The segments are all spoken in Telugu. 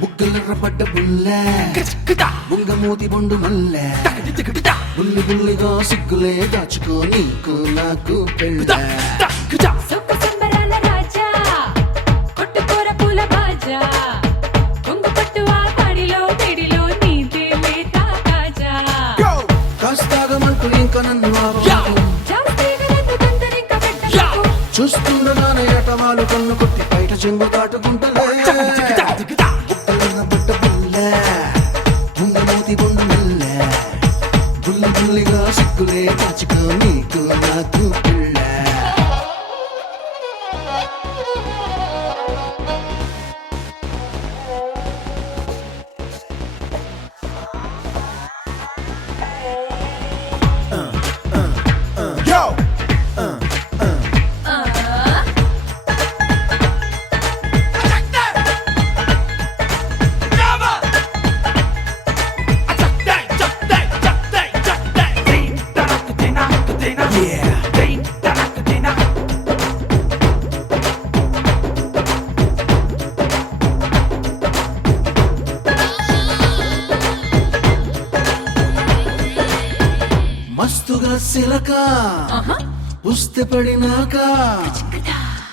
బుగ్గలెర్రపడ్డ బుల్లె బుంగ మూతి బొండు మల్లె బుల్లి బుల్లిగా సిగ్గులే దాచుకో నీకు నాకు పెళ్ళ సుఖ సంబరాల రాజా కొట్టుకోర పూల బాజా కొంగు పట్టు ఆ తాడిలో తెడిలో నీదే లేత తాజా కాస్తాగమంటూ ఇంకా నన్ను జాస్తిగా నన్ను తొందరింక పెట్టకు చూస్తుండగానే ఎటవాలు కన్ను కొట్టి బయట చెంగు దాటుకుంటలే బుగ్గలెర్రపడ్డ బుల్లె బుంగ మూతి బొండు మల్లె బుల్లి బుల్లిగా సిగ్గులే దాచుకో నీకు నాకు పెళ్ళ మస్తుగా సిలక పుస్తే పడినాక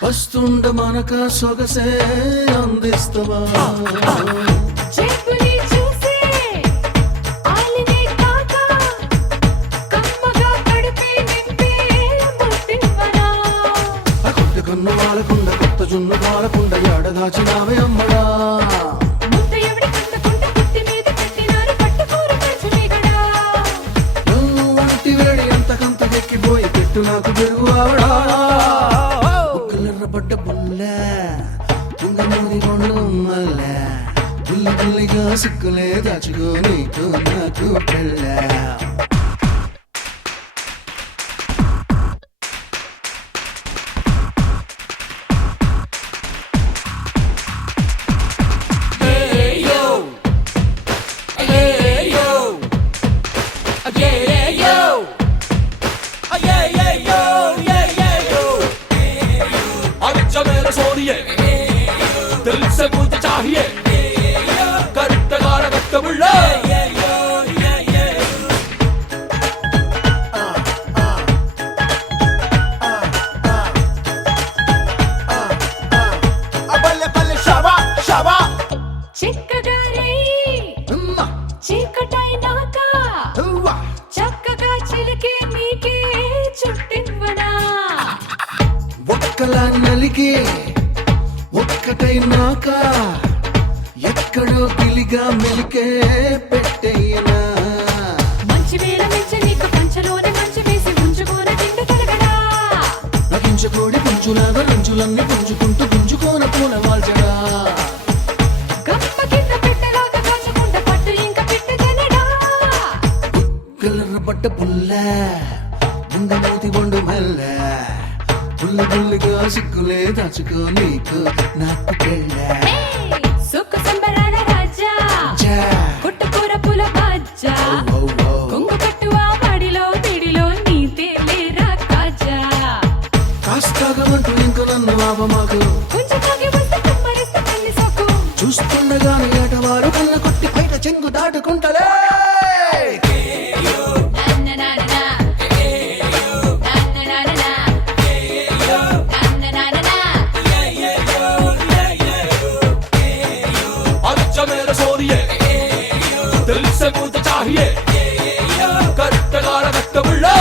వస్తుండ మనక సొగసే అందిస్తవా చెప్పుని చూసే ఆలినే కాక కమ్మగా కడుపే నింపే ముట్టివరా కొట్టుకున్న వాళ్ళకుండ కొత్త జున్ను కాలకుండ ఎడదాచినావే అమ్మడా ముద్ద ఎవడి కట్టుకుంటే పుట్టి మీద పెట్టినారు పట్టుకోర పచ్చమిగడా నువ్వు వంటి వేడి అంతకంత ఎక్కిపోయి పెట్టు నాకు పెరుగు ఆవడా బుగ్గలెర్రపడ్డ బుల్లె బుంగ మూది బొండు మల్లె బుల్లి బుల్లిగా సిగ్గులే దాచుకో నీకు నాకు పెళ్ళ दिल से मुझे चाहिए कट्ट बुल्ला చిక్కగా రై చీకటైనాక చక్కగా చిలికే నీకే చుట్టివ్వనా ఒక్కలా నలిగి ఒక్కటైనాక ఎక్కడో గిలిగా మెలికే పెట్టేయనా మంచి వేళ మెచ్చ నీకు పంచలోనే మంచి వేసి ఉంచుకోన తిండి తరగడా నగించకోడి పుంజులాగా రంజులన్నీ పుంజుకుంటూ పుంజుకోన పూల వాల్చడా గంప కింద పెట్టలాగా కాచకుండా పట్టు ఇంకా పెట్టు జనడా బుగ్గలెర్రపడ్డ బుల్లె బుంగ మూతి బొండు మల్లె బుల్లి బుల్లిగా సిగ్గులే దాచుకో నీకు నాకు పెళ్ళ సుఖ సంబరాల రాజా కొట్టుకోర పూల బాజా కొంగు పట్టు ఆ పడిలో తిడిలో నీదే లేరా కాజా కాస్తాగమంటూ ఇంక నన్ను ఆపమాకు కొంచెం తాగి వస్తే కుమ్మరిస్తే కన్ని సోకు చూస్తుండగానే ఏటవారు కళ్ళ కొట్టి బయట చెంగు దాటుకుంటలే मेरा सोनिए दिल से मुझे चाहिए कट्ट बुल्ला